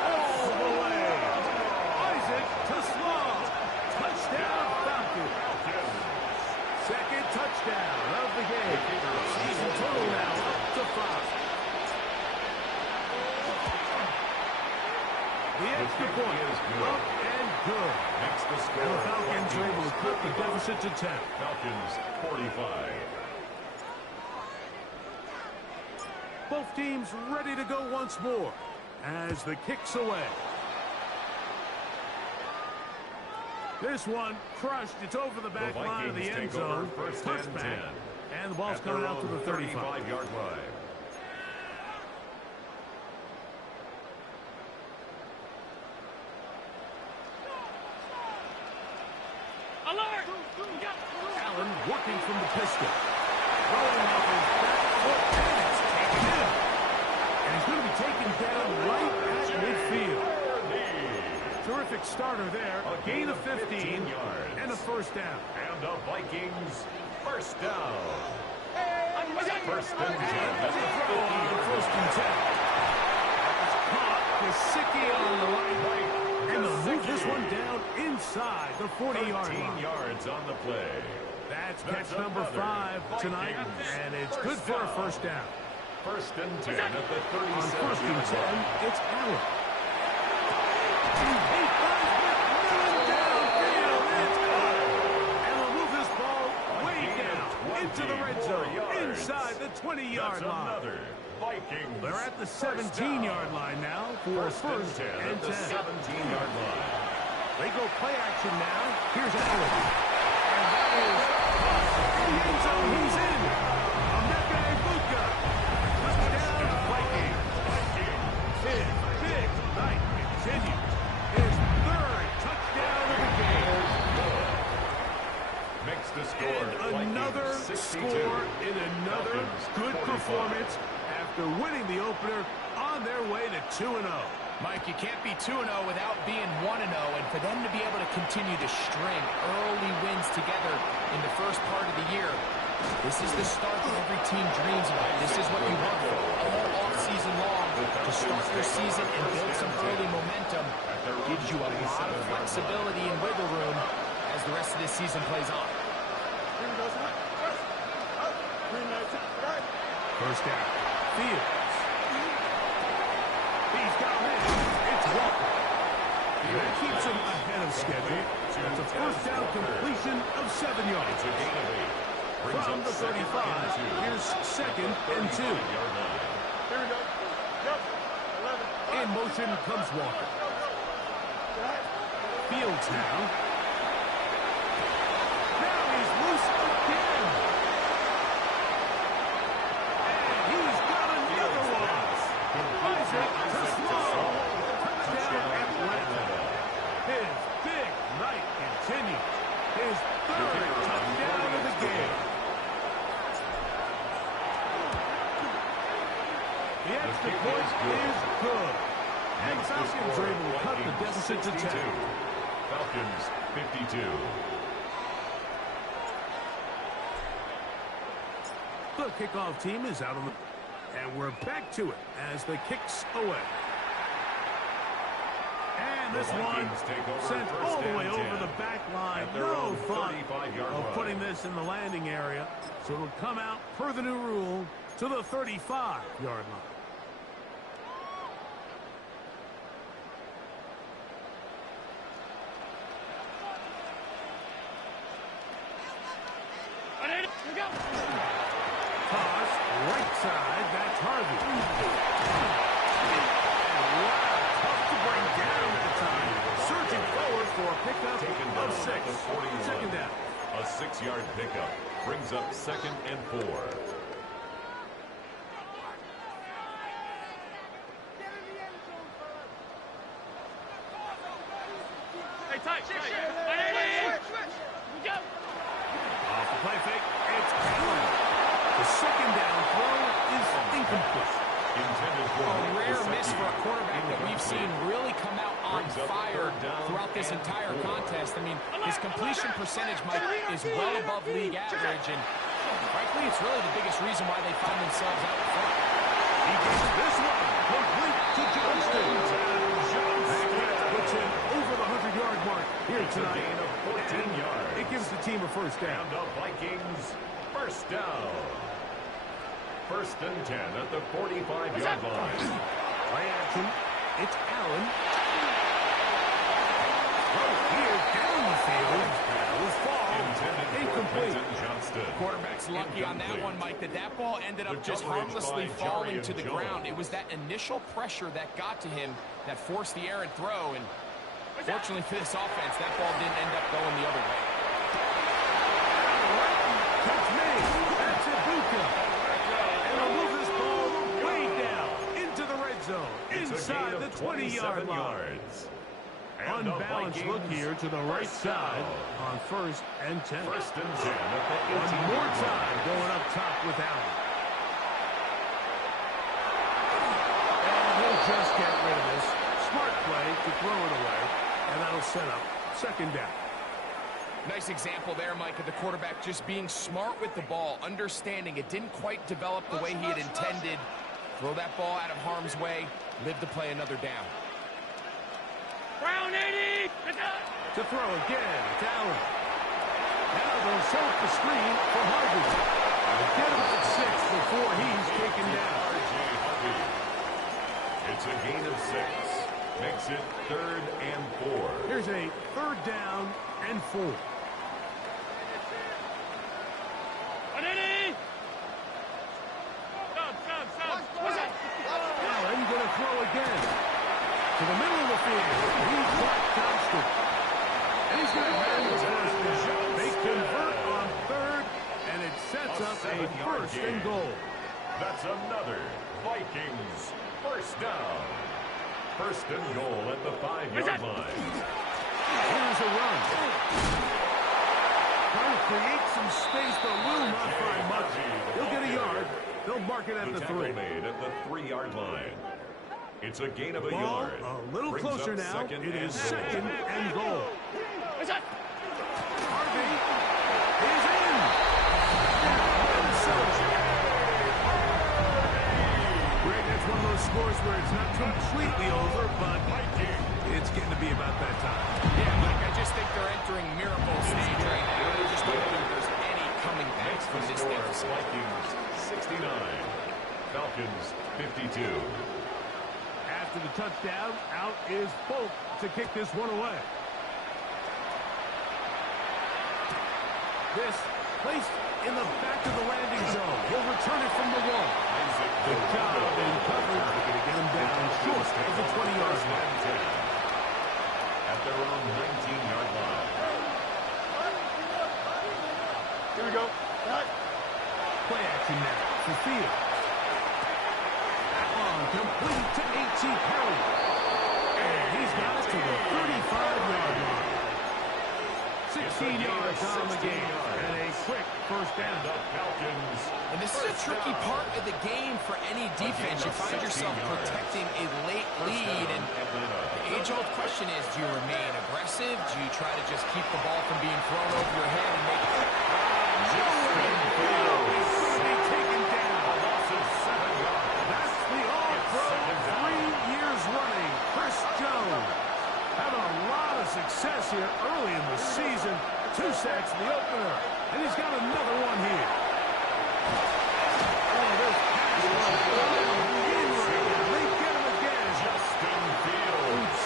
all the way. Isaac to Slaw. Touchdown Falcons. Second touchdown of the game. Season total now up to 5. The extra point is up and good. Next to score. And the Falcons are able to cut the deficit to 10. Falcons 45. Both teams ready to go once more as the kick's away. This one crushed. It's over the back line of the end zone. Touchback. And the ball's coming out to the 35-yard line. Allen working from the pistol. Rolling off his back foot, and it's taken in. And he's going to be taken down right at midfield. Terrific starter there. A gain of 15 yards. And a first down. And the Vikings first down. First and 10. That's a throw on first and 10. It's caught. Gesicki on the right. And they'll move this one down inside the 40-yard line. 13 yards on the play. That's catch number 5 tonight, and it's good for a first down. First and 10 at the 37. On first and 10, it's Allen. He finds McMillan downfield. It's caught. And they'll move this ball way down into the red zone, inside the 20-yard line. Vikings. They're at the 17-yard line now for first and 10. The 17-yard line. They go play action now. Here's Allen. And that is in the end zone. He's in. Touchdown, Vikings. His big night continues. His third touchdown of the game. Makes the score. And another score in another good performance after winning the opener on their way to 2-0. Mike, you can't be 2-0 without being 1-0, and for them to be able to continue to string early wins together in the first part of the year, this is the start that every team dreams about. This is what you want for all off-season long, to start your season and build some early momentum. Gives you a lot of flexibility and wiggle room as the rest of this season plays on. First down. Fields. He's got it. It's Walker. That keeps him ahead of schedule. That's a first down completion of 7 yards. From the 35, here's second and 2. Here we go. Yep. 11. In motion comes Walker. Fields now. Now he's loose again. And he's got another one. Isaac to Small. Touchdown Atlanta. His big night continues. His third touchdown of the game. The extra point is good. And Falcons are able to cut the deficit to 10. Falcons 52. The kickoff team is out on the... And we're back to it as the kicks away. And this one sent all the way over the back line. No fun of putting this in the landing area. So it'll come out, per the new rule, to the 35-yard line. Toss, right side, that's Harvey. Tough to bring down that time. Surging forward for a pickup of 6. Second down. A 6-yard pickup brings up second and 4. Hey, tight. Off the play fake, it's Allen. The second down throw is incomplete. A rare miss for a quarterback that we've seen really come out on fire throughout this entire contest. I mean, his completion percentage, Mike, is well above league average, and frankly, it's really the biggest reason why they find themselves out front. He gets this one complete to Johnston. That puts him over the 100-yard mark here tonight. Gain of 14 yards. It gives the team a first down. And the Vikings first down. First and 10 at the 45-yard line. Play action. It's Allen. Right here down the field. Will fall. Incomplete. Quarterback's lucky on that one, Mike, that ball ended up just harmlessly falling to the ground. It was that initial pressure that got to him that forced the errant throw, and fortunately for this offense, that ball didn't end up going the other way. Catch me. That's Ibuka. And they'll move this ball way down into the red zone. Inside the 20-yard line. Unbalanced look here to the right side on first and 10. First and 10 at the 18. One more time going up top with Allen. And he'll just get rid of this. Smart play to throw it away. And that'll set up second down. Nice example there, Mike, of the quarterback just being smart with the ball, understanding it didn't quite develop the way he had intended. Throw that ball out of harm's way, live to play another down. Brown 80! To throw again, it's Allen. Now they'll set up the screen for Harvey. Get him at 6 before he's taken down. It's a gain of 6. Makes it 3rd and 4. Here's a 3rd down and 4. Allen going to throw again. To the middle of the field. He's got Johnston. And he's going to have his first down. They convert on 3rd, and it sets up a 1st and goal. That's another Vikings first down. 1st and goal at the 5-yard line. Here's a run. Trying to create some space, but will not find much. He'll get a yard. They'll mark it at the 3. Made at the 3-yard line. It's a gain of a Ball yard. a little Brings closer up now. second It is and 2nd and goal. Harvey is in. Greg, that's one of those scores where it's not completely over, but it's getting to be about that time. Yeah, Mike, I just think they're entering miracle stage right now. I just don't think there's any coming back from this deficit. Vikings 69. Falcons 52. After the touchdown, out is Folk to kick this one away. This placed in the back of the landing zone. He'll return it from the wall. Good job in coverage. They're going to get him down short of the 20-yard line. At their own 19-yard line. Here we go. Play action now for Field. That one complete to A.T. Perry. And he's got it to the 35-yard line. 16 yards on the game. And a quick first down. The Falcons. And this is a tricky part of the game for any defense. You find yourself protecting a late lead. And the age-old question is, do you remain aggressive? Do you try to just keep the ball from being thrown over your head and make it? That's the all-pro 3 years running. Chris Jones having a lot of success here early in the season. 2 sacks in the opener, and he's got another one here. Oh, this pass was they get him again. Justin Fields.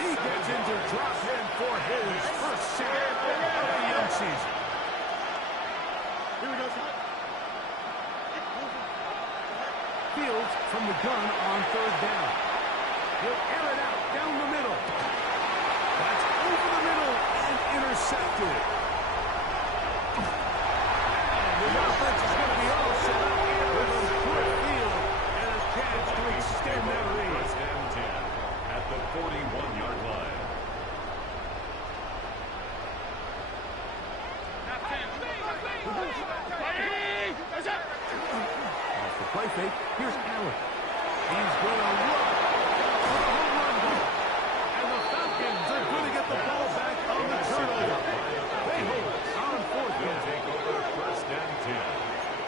He gets into drop head for his first sack of the young season. Here we go, son. Fields from the gun on 3rd down. He'll air it out down the middle. That's over the middle and intercepted. And the offense is going to be all set up here with a quick field and a chance to extend that lead. First and 10 at the 41-yard line. Off the play fake, here's Allen. He's going to run for the home run ball. And the Falcons are going to get the ball back on the turnover. They hold it on 4th They'll down. take over 1st and 10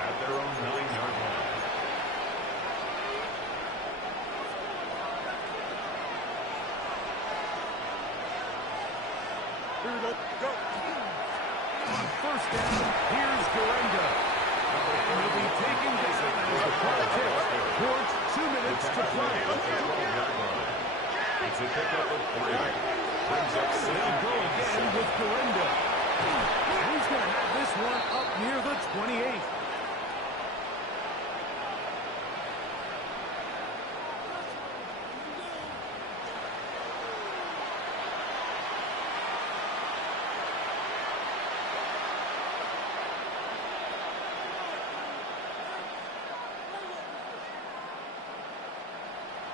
at their own 9-yard line. Here we go. Go. On 1st down, here's Garenda. And he'll be taken down as the clock ticks towards 2 minutes to play. It's a pickup of 3. Brings up They'll go again with Garenda. And he's going to have this one up near the 28.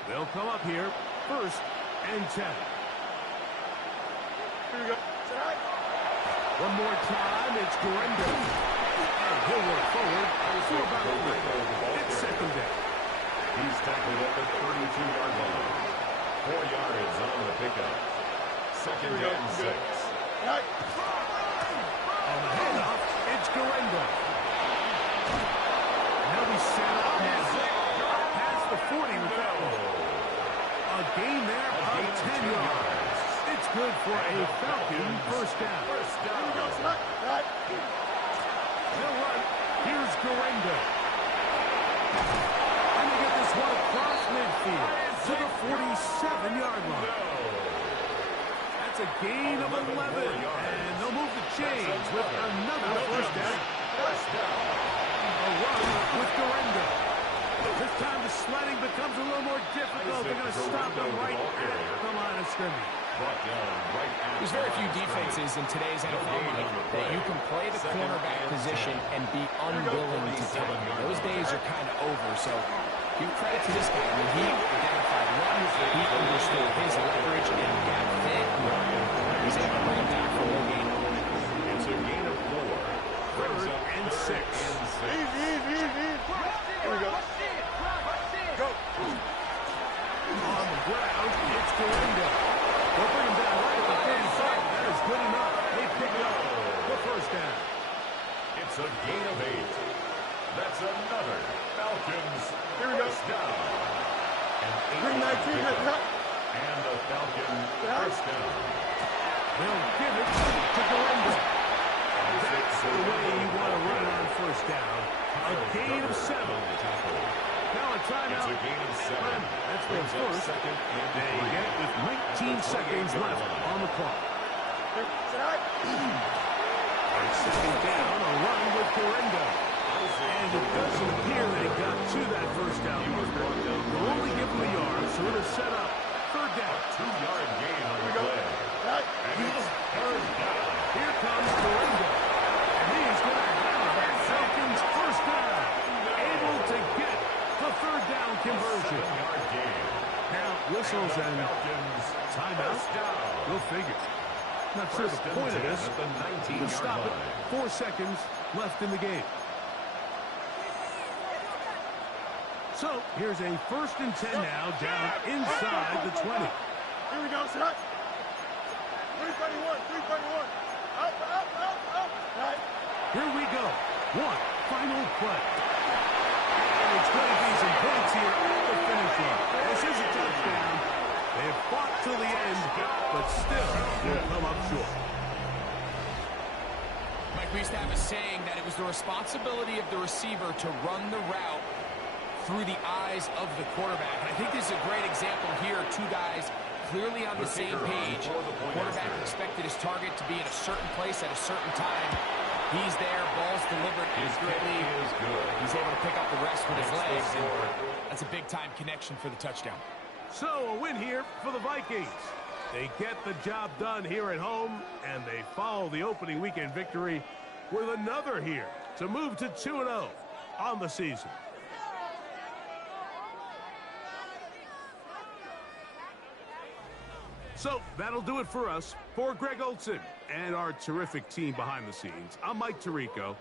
They'll come up here, 1st and 10. Here we go. One more time, it's Garenda. And he'll work forward for about 3. It's 2nd down. He's tackled at the 32-yard line. 4 yards on the pickup. 2nd and 6. On the handoff, it's Garenda. Now we set up past the 40 with that one. A gain there of 10 yards. It's That's good for a Falcon first down. They'll run. Here's Gridiron. And they get this one across midfield to the 47-yard line. That's a gain of 11. And they'll move the chains with another first down. A run with Gridiron. This time the sledding becomes a little more difficult. They're going to stop him right at the line of scrimmage. There's very few defenses in today's NFL, Mike, that you can play the cornerback position and be unwilling to tackle. Those days are kind of over, so give credit to this guy. I mean, he identified runs, he understood his leverage and gap fit. He's able to bring him back for more gain. It's a gain of 4. Brings up and 6. Easy. Here we go. Go. On the ground, it's Gridiron. They'll bring him down right at the 35. That is good enough. They pick up the first down. It's a gain of 8. That's another Falcons first down. Bring 19. And the Falcon first down. They'll give it to Gridiron. That's the way you want to run it on first down. A gain of 7. Now a timeout. It's a gain of 7. That's their first. Second and They get it with 19 seconds left on the clock. And second down, a run with Gridiron. And it doesn't appear that he got to that first down. They'll only give him a yard, so it'll set up third down. 2-yard gain on the play. And it's third down. Here comes Gridiron. And he's going to have that Falcons first down. Able to get the third down conversion. 7-yard gain. Now whistles and Falcons timeout. Go figure. Not sure the point of this. At the 19-yard Stop it. line. 4 seconds left in the game. So here's a 1st and 10 now down inside the 20. Here we go, set. 331. Up. Right. Here we go. One final play. And it's going to be some points here at the finish line. This is a touchdown. They have fought till the end, but still will come up short. Mike, we used to have a saying that it was the responsibility of the receiver to run the route through the eyes of the quarterback. And I think this is a great example here. 2 guys clearly on the same page. Quarterback expected his target to be in a certain place at a certain time. He's there, ball's delivered accurately. He's able to pick up the rest with his legs, and that's a big-time connection for the touchdown. So a win here for the Vikings. They get the job done here at home, and they follow the opening weekend victory with another here to move to 2-0 on the season. So that'll do it for us. For Greg Olson and our terrific team behind the scenes, I'm Mike Tirico.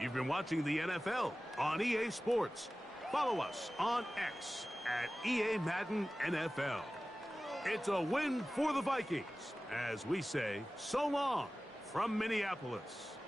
You've been watching the NFL on EA Sports. Follow us on X at EA Madden NFL. It's a win for the Vikings as we say so long from Minneapolis.